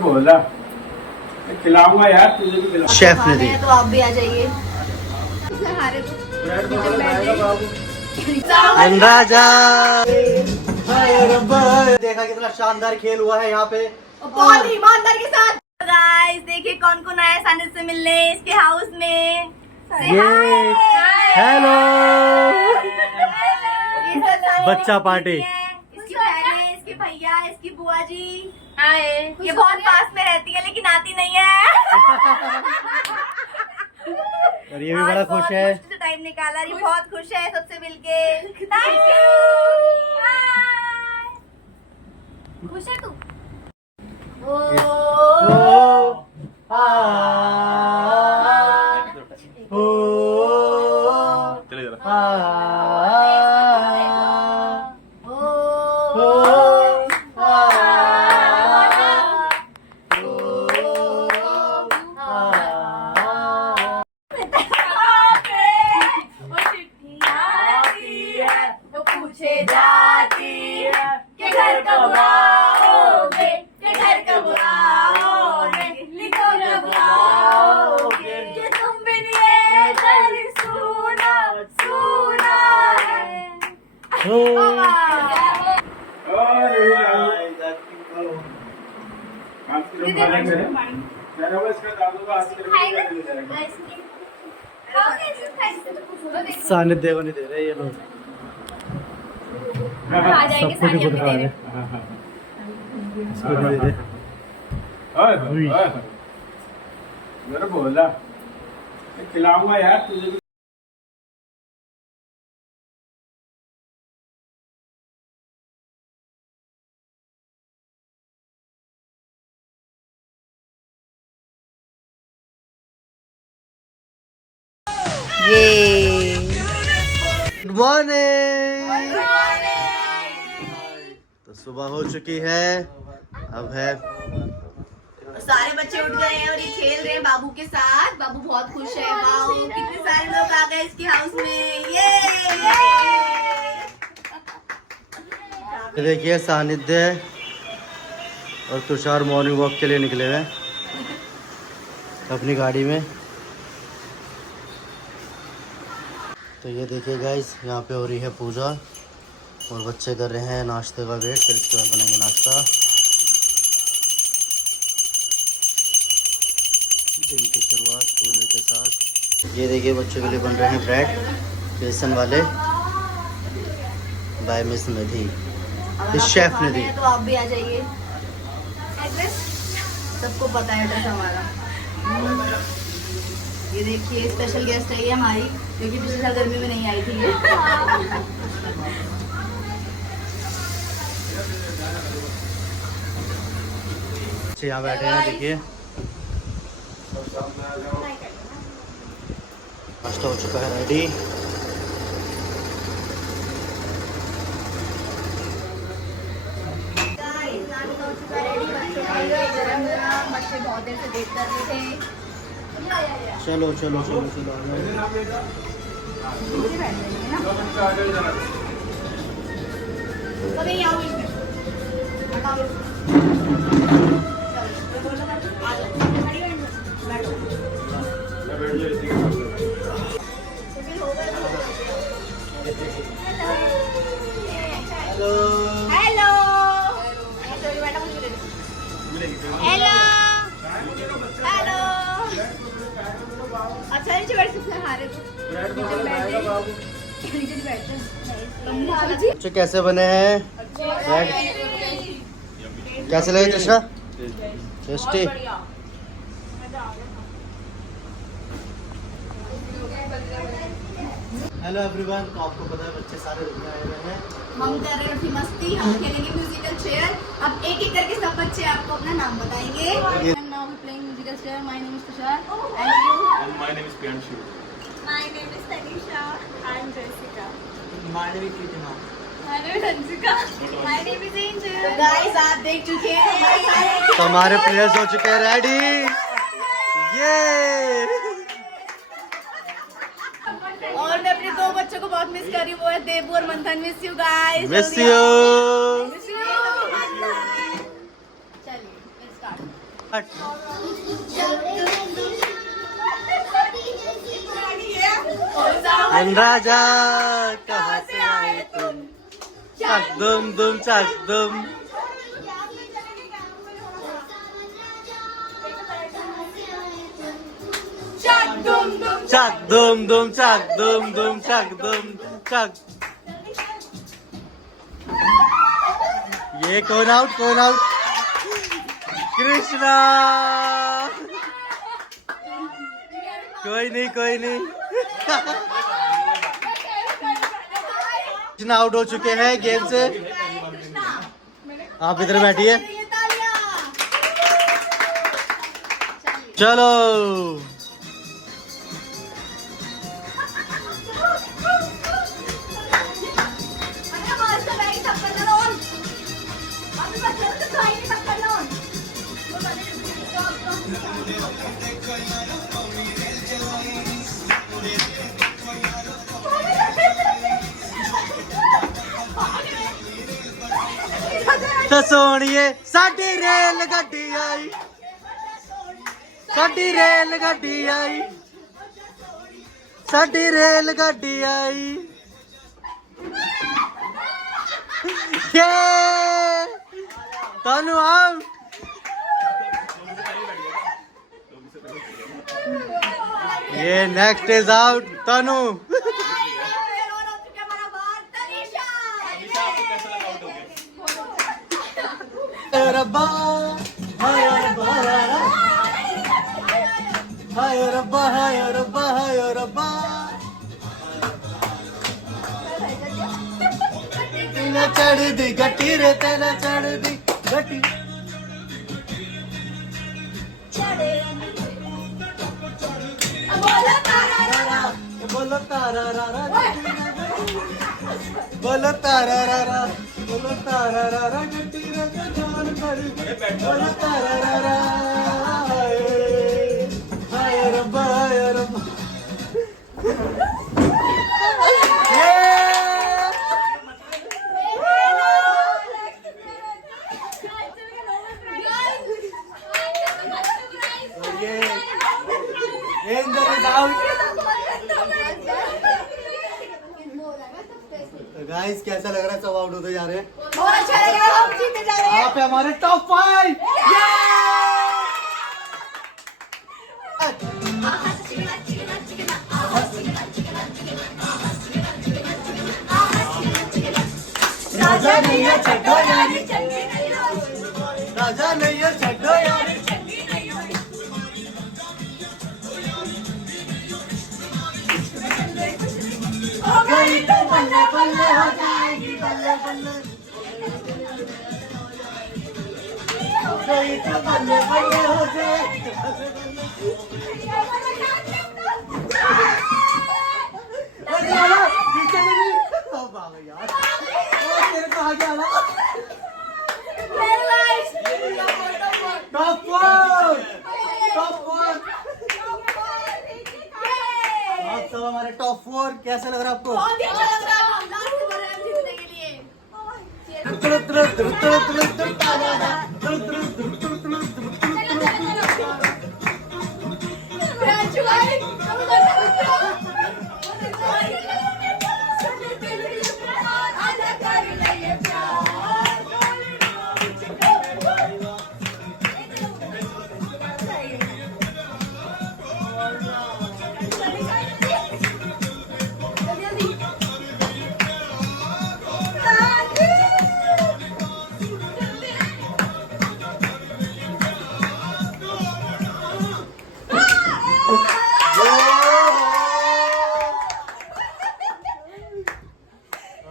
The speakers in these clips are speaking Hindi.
बोला खिलाऊंगा यार, तुझे भी खिलाऊंगा। शेफ ने दी तो आप भी आ जाइए। राजा। देखा कितना शानदार खेल हुआ है यहाँ पे, बहुत ईमानदार के साथ। गाइस देखिए कौन कौन आया सानिद से मिलने इसके हाउस में। हेलो बच्चा पार्टी। इसकी बहनें, इसके भैया, इसकी बुआ जी। हाय। ये बहुत पास में रहती है लेकिन आती नहीं है। और ये भी बड़ा खुश है। मुश्किल से टाइम निकाला, ये बहुत खुश है सबसे मिलके। Thank you. खुश है तू? सानिध्य को नहीं दे रहे ये लोग, सब कुछ खुद खा रहे हैं। इसको नहीं दे रहे। मेरा बोला खिलाऊंगा यार, तुझे भी। Good morning. तो सुबह हो चुकी है, अब है सारे बच्चे उठ गए हैं और ये खेल रहे हैं बाबू के साथ। बाबू बहुत खुश है। वाओ कितने सारे लोग आ गए इसके हाउस में। ये देखिए सानिध्य और तुषार मॉर्निंग वॉक के लिए निकले हुए हैं अपनी गाड़ी में। तो ये देखिए गाइस, यहाँ पे हो रही है पूजा और बच्चे कर रहे हैं नाश्ते का वेट, फिर इसके बाद बनाएंगे नाश्ता। दिन की शुरुआत पूजा के साथ। ये देखिए बच्चों के लिए बन रहे हैं ब्रेड बेसन वाले बाय मिस निधि, इस शेफ ने दी। तो आप भी आ जाइए। एड्रेस सबको पता है, एड्रेस हमारा। ये देखिए स्पेशल गेस्ट आई है हमारी, क्योंकि पिछले साल गर्मी में नहीं आई थी ये। अच्छा यहाँ बैठे हैं, देखिए नाश्ता हो चुका है रेडी। बच्चे बहुत देर से वेट कर रहे थे। चलो चलो चलो चलो हेलो हेलो हेलो। अच्छा नीचे बैठ सकते हैं। बच्चे कैसे बने हैं ब्रेड? कैसे लगे चश्मा? टेस्टी। Hello everyone. तो आपको पता है बच्चे सारे रुकने आए हुए हैं, हम कर रहे हैं मस्ती। हम खेलेंगे म्यूजिकल चेयर। अब एक एक करके सब बच्चे आपको अपना नाम बताएंगे। Now we playing musical chair. My name is Tushar. And you? And my name is Pianshu. My name is Tanisha. I'm Jessica. My name is Kritina. My name is Hansika. My name is Angel. तो guys आप देख चुके हैं तो हमारे प्लेयर्स हो चुके हैं रेडी। ये और मैं अपने दो बच्चों को बहुत मिस कर रही हूँ, वो है देबू और मंथन। Miss you guys. Miss you. चलिए let's start. राजा कहाँ से आए तुम, चक दुम दुम चक दुम। चक दुम दुम चक दुम दुम चक दुम चक। ये कौन आउट कौन आउट? कृष्णा। कोई नहीं कोई नहीं। कृष्णा आउट हो चुके हैं गेम से। आप इधर बैठिए। चलो तो सोनिए साडी रेल गड्डी आई, साडी रेल गड्डी आई, साडी रेल गड्डी आई। ये तनु आउट। ये नेक्स्ट इज आउट तनु। रब्बा हाय रब्बा हाय रब्बा हाय रब्बा हाय रब्बा। तेरा चढ़ दी गट्टी रे, तेरा चढ़ दी गट्टी। बोलो तारा रा रा, बोलो तारा रा रा, बोलो तारा रा रा गट्टी रे जान कर। बोलो तारा रा रा हाय रब्बा हाय रब्बा। गाइस कैसा लग रहा है? सब आउट होते जा रहे हैं। बहुत अच्छा लग रहा है, हम जीते जा रहे हैं। आप हमारे टॉप 5। राजा नहीं है छड्डो यारी, राजा नहीं है छड्डो यारी। गई तो बल्ले बल्ले हो जाएगी, बल्ले बल्ले। गई तो बल्ले बल्ले हो जाएगी। अरे यार पीछे नहीं। अब आ गई यार। ओ तेरे को आगे आना। Top 4, top 4। आप सब हमारे टॉप 4। कैसा लग रहा है आपको? बहुत ही अच्छा लग रहा है, हम लास्ट में हैं जीतने के लिए।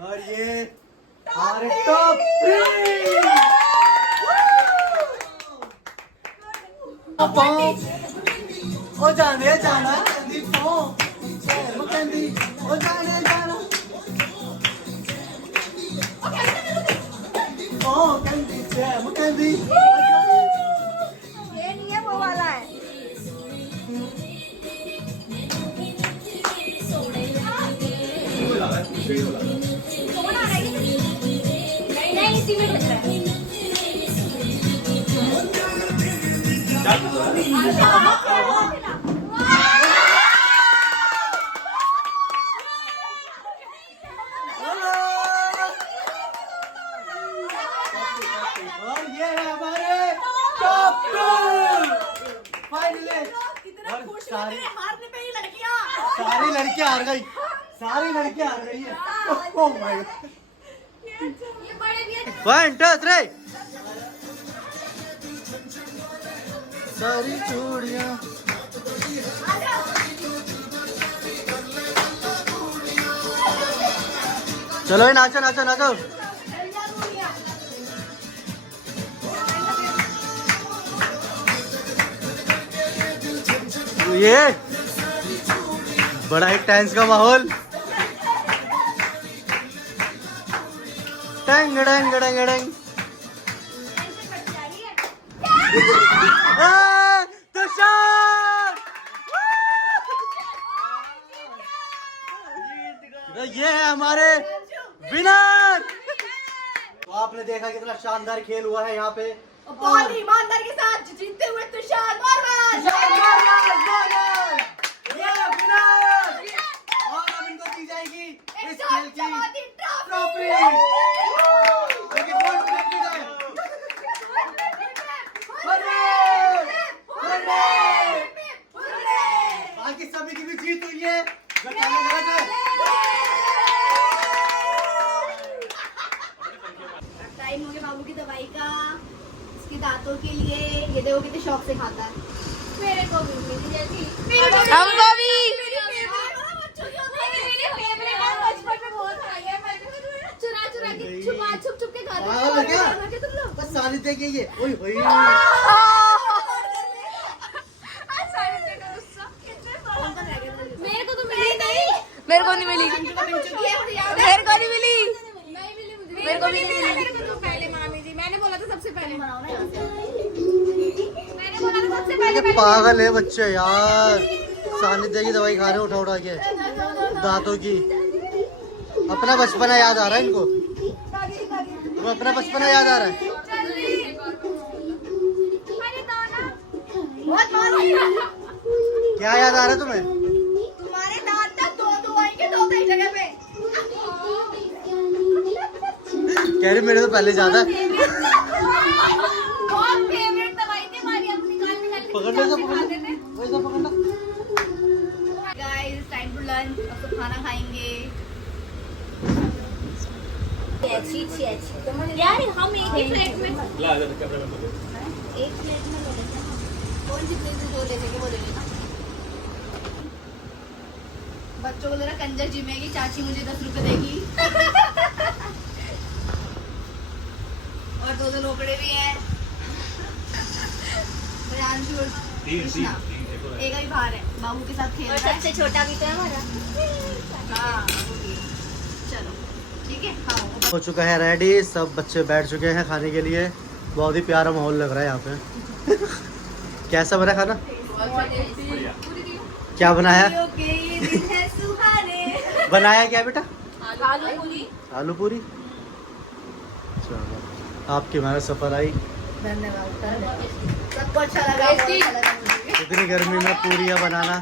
और ये हमारे टॉप 3। ओ जाने जाना कंदी पो, ओ कंदी ओ जाने जाना ओ कंदी ओ कंदी। ये नहीं है, वो वाला है। नहीं, इसी में बज रहा है। और ये है हमारे टॉप फाइनली। कितना खुश हो तेरे हारने पे ही लड़कियां। सारी लड़कियां हार गई, सारी लड़कियां हार गई है। Oh my God. ये बड़े भी 1 2 3 सारी चूड़ियां। चलो नाचो नाचो नाचो। ये बड़ा एक डांस का माहौल। टंग डंग डंग डंग। तुषार ये है हमारे विनर। तो आपने देखा कितना शानदार खेल हुआ है यहाँ पे। बहुत ही ईमानदारी के साथ जीतते हुए तुषार मारवाल। ये विनर। और अब इनको दी जाएगी इस खेल की ट्रॉफी। बाकी सभी की भी जीत हुई है। टाइम हो गया बाबू की दवाई का, इसके दांतों के लिए। ये देखो कितने शौक से खाता है। मेरे को भी मिली जैसी। हमको भी। बचपन में बहुत खाई है मैंने, चुरा के छुप के खाते थे तुम लोग। बस साली देखिए ये। ओए होए। मेरे को तो मिली नहीं। मेरे को नहीं मिली, अंजू को मिल चुकी है, मुझे याद है। मेरे को नहीं मिली, नहीं मिली मुझे। मेरे को भी नहीं मिली। मेरे को तो पहले मामी जी, मैंने बोला था सबसे पहले बनाओ ना यहाँ से। मैंने बोला था सबसे ये पहले। पागल है बच्चे यार। सानिध्य की दवाई खा रहे उठा उठा के दांतों की। अपना बचपना याद आ रहा है इनको। वो अपना बचपना याद आ रहा है। बहुत मारो। क्या याद आ रहा है तुम्हें? तुम्हारे दांत तक दो आएंगे, दो कई जगह पे। कह रही मेरे तो पहले ज्यादा। बहुत फेवरेट दवाई थी हमारी, अब निकाल के पकड़ने से खाते थे। वैसा पकड़ना। Guys time to lunch. अब तो खाना खाएंगे। यार हम एक ही प्लेट में, एक प्लेट में ले लेते हैं। कौन सी प्लेट में जो ले सके वो ले लेना। बच्चों को जरा कंजर जिमेगी, चाची मुझे 10 रुपए देगी। और दो रोकड़े भी हैं। प्रियांशु और कृष्णा। एक अभी बाहर है, बाबू के साथ खेल रहा है। सबसे छोटा भी तो है हमारा। हाँ चलो ठीक है। हाँ हो चुका है रेडी। सब बच्चे बैठ चुके हैं खाने के लिए। बहुत ही प्यारा माहौल लग रहा है यहाँ पे। कैसा बना खाना? क्या बनाया? बनाया क्या बेटा? आलू पूरी। चलो आपकी हमारा सफर आई। धन्यवाद। सबको अच्छा लगा। इतनी गर्मी में पूरियाँ बनाना